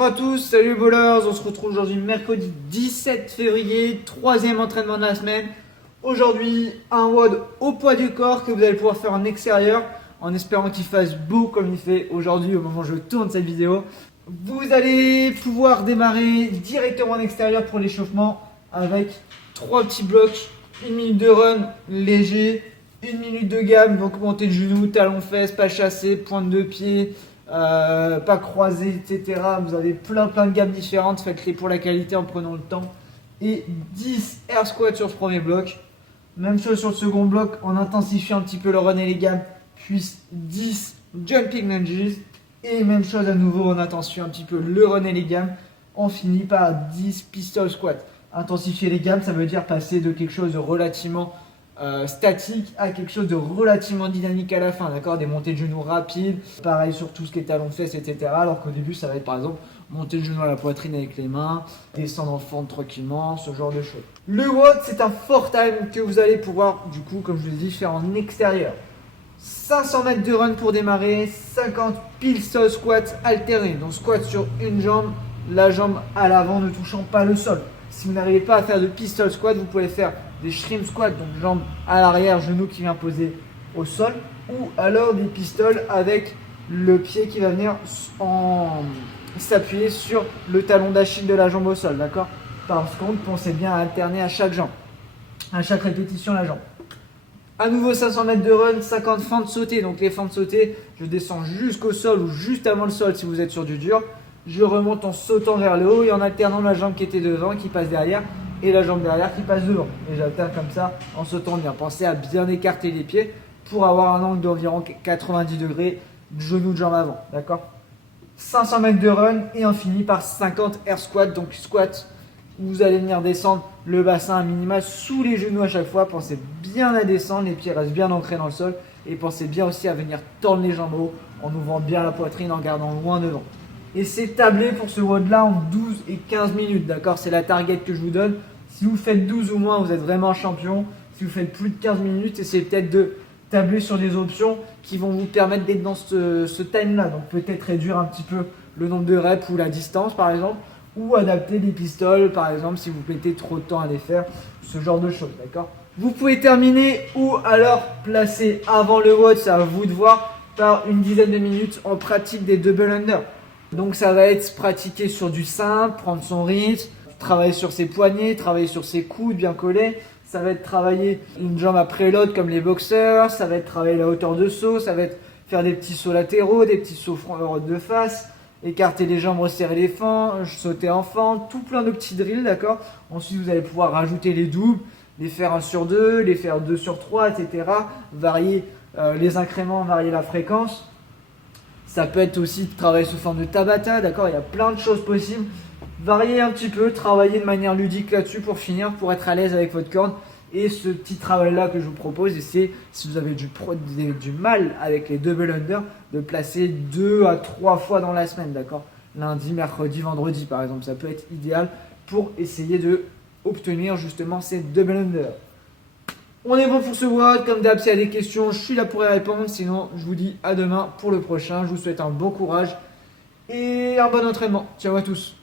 Bonjour à tous, salut les bowlers, on se retrouve aujourd'hui mercredi 17 février, troisième entraînement de la semaine. Aujourd'hui, un WOD au poids du corps que vous allez pouvoir faire en extérieur en espérant qu'il fasse beau comme il fait aujourd'hui au moment où je tourne cette vidéo. Vous allez pouvoir démarrer directement en extérieur pour l'échauffement avec 3 petits blocs, 1 minute de run léger, 1 minute de gamme, donc montée de genoux, talons fesses, pas chassé, pointe de pied. Pas croisé, etc. Vous avez plein de gammes différentes. Faites-les pour la qualité en prenant le temps. Et 10 air squats sur ce premier bloc. Même chose sur le second bloc en intensifiant un petit peu le run et les gammes. Puis 10 jumping lunges. Et même chose à nouveau en intensifiant un petit peu le run et les gammes. On finit par 10 pistol squats. Intensifier les gammes, ça veut dire passer de quelque chose de relativement statique à quelque chose de relativement dynamique à la fin, d'accord? Des montées de genoux rapides, pareil sur tout ce qui est talons fesses, etc. Alors qu'au début, ça va être par exemple monter de genoux à la poitrine avec les mains, descendre en fente tranquillement, ce genre de choses. Le WOD, c'est un fort time que vous allez pouvoir, du coup, comme je vous l'ai dit, faire en extérieur. 500 mètres de run pour démarrer, 50 pistol squats alternés, donc squat sur une jambe, la jambe à l'avant ne touchant pas le sol. Si vous n'arrivez pas à faire de pistol squat, vous pouvez faire des shrimp squats, donc jambes à l'arrière, genou qui vient poser au sol, ou alors des pistoles avec le pied qui va venir s'appuyer sur le talon d'Achille de la jambe au sol, d'accord? Par contre, pensez bien à alterner à chaque jambe, à chaque répétition la jambe. À nouveau 500 mètres de run, 50 fentes sautées, donc les fentes sautées, je descends jusqu'au sol ou juste avant le sol si vous êtes sur du dur. Je remonte en sautant vers le haut et en alternant la jambe qui était devant, qui passe derrière, et la jambe derrière qui passe devant. Et j'alterne comme ça en sautant bien. Pensez à bien écarter les pieds pour avoir un angle d'environ 90 degrés, genou de jambe avant. D'accord? 500 mètres de run et on finit par 50 air squats. Donc squat, vous allez venir descendre le bassin à minima sous les genoux à chaque fois. Pensez bien à descendre, les pieds restent bien ancrés dans le sol. Et pensez bien aussi à venir tendre les jambes haut en ouvrant bien la poitrine, en gardant loin devant. Et c'est tablé pour ce WOD là en 12 et 15 minutes, d'accord? C'est la target que je vous donne. Si vous faites 12 ou moins, vous êtes vraiment champion. Si vous faites plus de 15 minutes, essayez peut-être de tabler sur des options qui vont vous permettre d'être dans ce time là. Donc peut-être réduire un petit peu le nombre de reps ou la distance par exemple. Ou adapter les pistoles par exemple si vous mettez trop de temps à les faire. Ce genre de choses, d'accord? Vous pouvez terminer ou alors placer avant le WOD, c'est à vous de voir, par une dizaine de minutes en pratique des double under. Donc ça va être pratiquer sur du simple, prendre son rythme, travailler sur ses poignets, travailler sur ses coudes bien collés. Ça va être travailler une jambe après l'autre comme les boxeurs, ça va être travailler la hauteur de saut, ça va être faire des petits sauts latéraux, des petits sauts de face, écarter les jambes, resserrer les fentes, sauter en fente, tout plein de petits drills, d'accord? Ensuite vous allez pouvoir rajouter les doubles, les faire 1 sur 2, les faire 2 sur 3, etc. Varier les incréments, varier la fréquence. Ça peut être aussi de travailler sous forme de Tabata, d'accord? Il y a plein de choses possibles. Varier un petit peu, travailler de manière ludique là-dessus pour finir, pour être à l'aise avec votre corde. Et ce petit travail-là que je vous propose, c'est si vous avez du mal avec les double under, de placer 2 à 3 fois dans la semaine, d'accord? Lundi, mercredi, vendredi par exemple. Ça peut être idéal pour essayer de obtenir justement ces double under. On est bon pour ce WOD, comme d'hab, s'il y a des questions, je suis là pour y répondre. Sinon, je vous dis à demain pour le prochain. Je vous souhaite un bon courage et un bon entraînement. Ciao à tous.